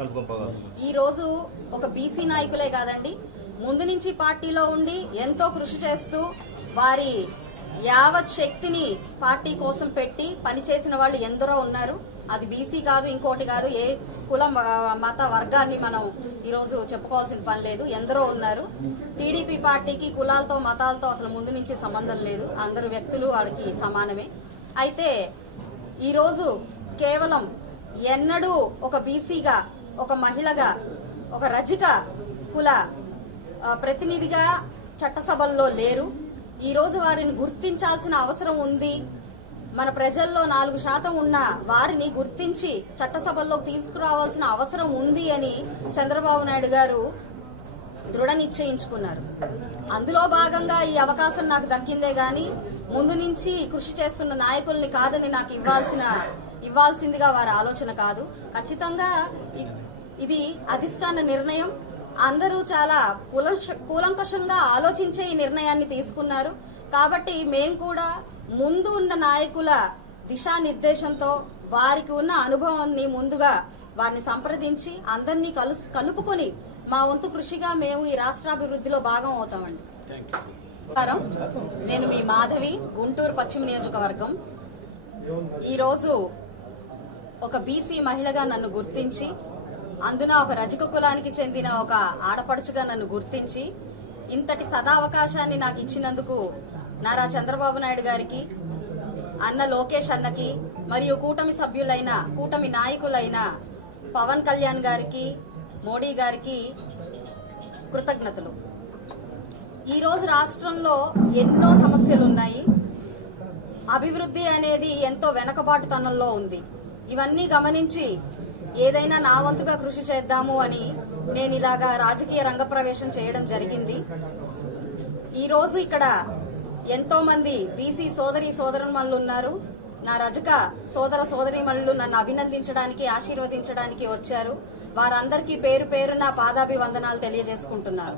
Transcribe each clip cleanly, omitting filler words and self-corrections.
ఈ రోజు ఒక బీసీ నాయకులే కాదండి, ముందు నుంచి పార్టీలో ఉండి ఎంతో కృషి చేస్తూ వారి యావత్ శక్తిని పార్టీ కోసం పెట్టి పనిచేసిన వాళ్ళు ఎందరో ఉన్నారు. అది బీసీ కాదు, ఇంకోటి కాదు, ఏ కుల మత వర్గాన్ని మనం ఈరోజు చెప్పుకోవాల్సిన పని లేదు, ఎందరో ఉన్నారు. టీడీపీ పార్టీకి కులాలతో మతాలతో అసలు ముందు నుంచి సంబంధం లేదు, అందరు వ్యక్తులు వాడికి సమానమే. అయితే ఈరోజు కేవలం ఎన్నడూ ఒక బీసీగా, ఒక మహిళగా, ఒక రజక కుల ప్రతినిధిగా చట్టసభల్లో లేరు. ఈరోజు వారిని గుర్తించాల్సిన అవసరం ఉంది. మన ప్రజల్లో 4% ఉన్న వారిని గుర్తించి చట్టసభల్లోకి తీసుకురావాల్సిన అవసరం ఉంది అని చంద్రబాబు నాయుడు గారు దృఢ నిశ్చయించుకున్నారు. అందులో భాగంగా ఈ అవకాశం నాకు దక్కిందే గాని ముందు నుంచి కృషి చేస్తున్న నాయకుల్ని కాదని నాకు ఇవ్వాల్సిందిగా వారి ఆలోచన కాదు. ఖచ్చితంగా ఇది అధిష్టాన నిర్ణయం. అందరూ చాలా కూలంకషంగా ఆలోచించే ఈ నిర్ణయాన్ని తీసుకున్నారు. కాబట్టి మేము కూడా ముందు ఉన్న నాయకుల దిశానిర్దేశంతో వారికి ఉన్న అనుభవాన్ని ముందుగా వారిని సంప్రదించి అందరినీ కలుపుకొని మా వంతు కృషిగా మేము ఈ రాష్ట్రాభివృద్ధిలో భాగం అవుతామండి. నేను మీ మాధవి, గుంటూరు పశ్చిమ నియోజకవర్గం. ఈరోజు ఒక బీసీ మహిళగా నన్ను గుర్తించి, అందున ఒక రజక కులానికి చెందిన ఒక ఆడపడుచుగా నన్ను గుర్తించి ఇంతటి సదావకాశాన్ని నాకు ఇచ్చినందుకు నారా చంద్రబాబు నాయుడు గారికి, అన్న లోకేష్ అన్నకి, మరియు కూటమి సభ్యులైన, కూటమి నాయకులైన పవన్ కళ్యాణ్ గారికి, మోడీ గారికి కృతజ్ఞతలు. ఈరోజు రాష్ట్రంలో ఎన్నో సమస్యలు ఉన్నాయి. అభివృద్ధి అనేది ఎంతో వెనకబాటుతనంలో ఉంది. ఇవన్నీ గమనించి ఏదైనా నా వంతుగా కృషి చేద్దాము అని నేను ఇలాగా రాజకీయ రంగప్రవేశం చేయడం జరిగింది. ఈరోజు ఇక్కడ ఎంతో మంది బీసీ సోదరుమణులు ఉన్నారు. నా రజక సోదరీమణులు నన్ను అభినందించడానికి, ఆశీర్వదించడానికి వచ్చారు. వారందరికీ పేరు పేరున పాదాభివందనాలు తెలియజేసుకుంటున్నారు.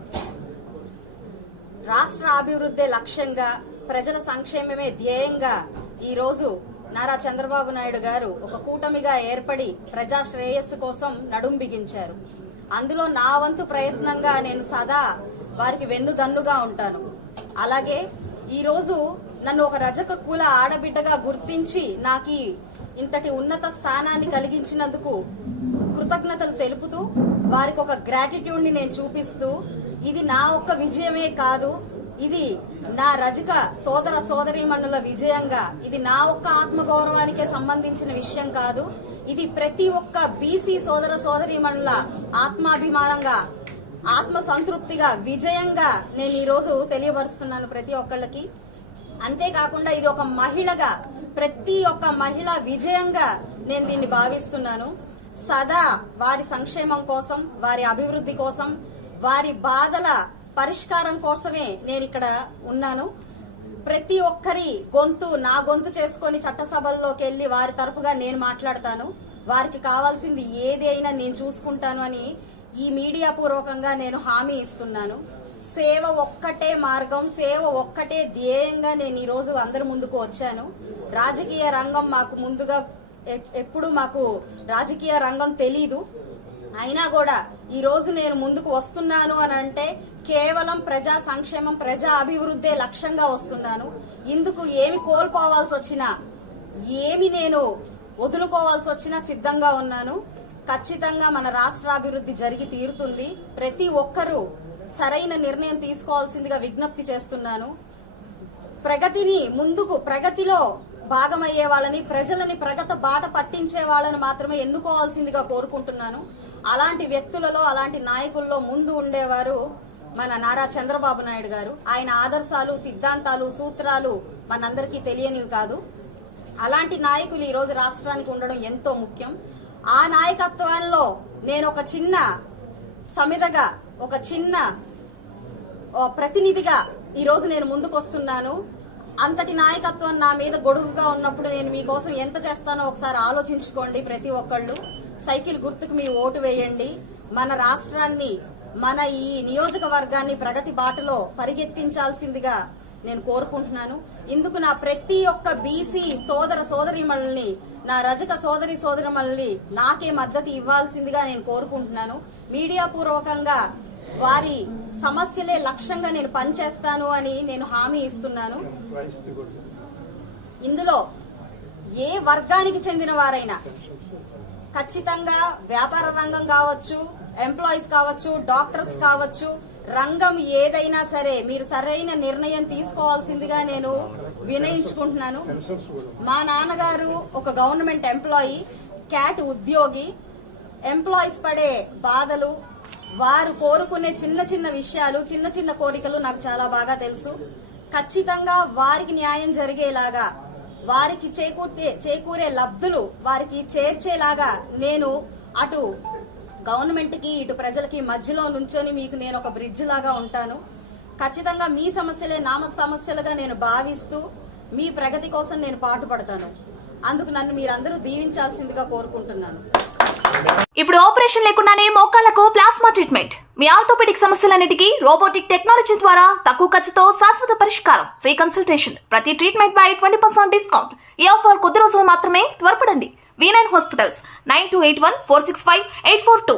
రాష్ట్ర అభివృద్ధి లక్ష్యంగా, ప్రజల సంక్షేమమే ధ్యేయంగా ఈరోజు నారా చంద్రబాబు నాయుడు గారు ఒక కూటమిగా ఏర్పడి ప్రజా శ్రేయస్సు కోసం నడుం బిగించారు. అందులో నా వంతు ప్రయత్నంగా నేను సదా వారికి వెన్నుదన్నుగా ఉంటాను. అలాగే ఈరోజు నన్ను ఒక రజక కుల ఆడబిడ్డగా గుర్తించి నాకు ఇంతటి ఉన్నత స్థానాన్ని కలిగించినందుకు కృతజ్ఞతలు తెలుపుతూ వారికి ఒక గ్రాటిట్యూడ్ ని నేను చూపిస్తూ, ఇది నా ఒక్క విజయమే కాదు, ఇది నా రజక సోదరీమణుల విజయంగా, ఇది నా ఒక్క ఆత్మగౌరవానికే సంబంధించిన విషయం కాదు, ఇది ప్రతి ఒక్క బీసీ సోదరీమణుల ఆత్మాభిమానంగా, ఆత్మ సంతృప్తిగా, విజయంగా నేను ఈరోజు తెలియపరుస్తున్నాను ప్రతి ఒక్కళ్ళకి. అంతేకాకుండా ఇది ఒక మహిళగా, ప్రతి ఒక్క మహిళ విజయంగా నేను దీన్ని భావిస్తున్నాను. సదా వారి సంక్షేమం కోసం, వారి అభివృద్ధి కోసం, వారి బాధల పరిష్కారం కోసమే నేను ఇక్కడ ఉన్నాను. ప్రతి ఒక్కరి గొంతు నా గొంతు చేసుకొని చట్టసభల్లోకి వెళ్లి వారి తరపుగా నేను మాట్లాడతాను. వారికి కావాల్సింది ఏది అయినా నేను చూసుకుంటాను అని ఈ మీడియా పూర్వకంగా నేను హామీ ఇస్తున్నాను. సేవ ఒక్కటే మార్గం, సేవ ఒక్కటే ధ్యేయంగా నేను ఈరోజు అందరి ముందుకు వచ్చాను. రాజకీయ రంగం మాకు ముందుగా ఎప్పుడు మాకు రాజకీయ రంగం తెలీదు. అయినా కూడా ఈ రోజు నేను ముందుకు వస్తున్నాను అని అంటే కేవలం ప్రజా సంక్షేమం, ప్రజా అభివృద్ధే లక్ష్యంగా వస్తున్నాను. ఇందుకు ఏమి కోల్పోవాల్సి వచ్చినా, ఏమి నేను వదులుకోవాల్సి వచ్చినా సిద్ధంగా ఉన్నాను. ఖచ్చితంగా మన రాష్ట్ర అభివృద్ధి జరిగి తీరుతుంది. ప్రతి ఒక్కరూ సరైన నిర్ణయం తీసుకోవాల్సిందిగా విజ్ఞప్తి చేస్తున్నాను. ప్రగతిలో భాగమయ్యే వాళ్ళని, ప్రజలని ప్రగతి బాట పట్టించే వాళ్ళని మాత్రమే ఎన్నుకోవాల్సిందిగా కోరుకుంటున్నాను. అలాంటి వ్యక్తులలో, అలాంటి నాయకుల్లో ముందు ఉండేవారు మన నారా చంద్రబాబు నాయుడు గారు. ఆయన ఆదర్శాలు, సిద్ధాంతాలు, సూత్రాలు మనందరికీ తెలియనివి కాదు. అలాంటి నాయకులు ఈ రోజు రాష్ట్రానికి ఉండడం ఎంతో ముఖ్యం. ఆ నాయకత్వంలో నేను ఒక చిన్న సమిధగా, ఒక చిన్న ప్రతినిధిగా ఈ రోజు నేను ముందుకు వస్తున్నాను. అంతటి నాయకత్వం నా మీద గొడుగుగా ఉన్నప్పుడు నేను మీకోసం ఎంత చేస్తానో ఒకసారి ఆలోచించుకోండి. ప్రతి ఒక్కళ్ళు సైకిల్ గుర్తుకు మీ ఓటు వేయండి. మన రాష్ట్రాన్ని, మన ఈ నియోజకవర్గాన్ని ప్రగతి బాటలో పరిగెత్తించాల్సిందిగా నేను కోరుకుంటున్నాను. ఇందుకు నా ప్రతి ఒక్క బీసీ సోదర సోదరిమణుల్ని, నా రజక సోదరి సోదరిమణుల్ని నాకే మద్దతు ఇవ్వాల్సిందిగా నేను కోరుకుంటున్నాను. మీడియా పూర్వకంగా వారి సమస్యలే లక్ష్యంగా నేను పనిచేస్తాను అని నేను హామీ ఇస్తున్నాను. ఇందులో ఏ వర్గానికి చెందిన వారైనా ఖచ్చితంగా వ్యాపార రంగం కావచ్చు, ఎంప్లాయీస్ కావచ్చు, డాక్టర్స్ కావచ్చు, రంగం ఏదైనా సరే మీరు సరైన నిర్ణయం తీసుకోవాల్సిందిగా నేను వినయించుకుంటున్నాను. మా నాన్నగారు ఒక గవర్నమెంట్ ఎంప్లాయీ, క్యాట్ ఉద్యోగి. ఎంప్లాయీస్ పడే బాధలు, వారు కోరుకునే చిన్న చిన్న విషయాలు, చిన్న చిన్న కోరికలు నాకు చాలా బాగా తెలుసు. ఖచ్చితంగా వారికి న్యాయం జరిగేలాగా, వారికి చేకూరే లబ్ధులు వారికి చేర్చేలాగా నేను అటు గవర్నమెంట్కి ఇటు ప్రజలకి మధ్యలో నుంచొని మీకు నేను ఒక బ్రిడ్జ్ లాగా ఉంటాను. ఖచ్చితంగా మీ సమస్యలే నా సమస్యలుగా నేను భావిస్తూ మీ ప్రగతి కోసం నేను పాటుపడతాను. అందుకు నన్ను మీరందరూ దీవించాల్సిందిగా కోరుకుంటున్నాను. ఇప్పుడు ఆపరేషన్ లేకుండానే మోకాళ్లకు ప్లాస్మా ట్రీట్మెంట్. మీ ఆర్థోపెడిక్ సమస్యలన్నిటికీ రోబోటిక్ టెక్నాలజీ ద్వారా తక్కువ ఖర్చుతో శాశ్వత పరిష్కారం. Free consultation. ప్రతి ట్రీట్మెంట్ పై 20% డిస్కౌంట్. ఈ ఆఫర్ కొద్ది రోజులు మాత్రమే. త్వరపడండి. V9 hospitals 9281465842.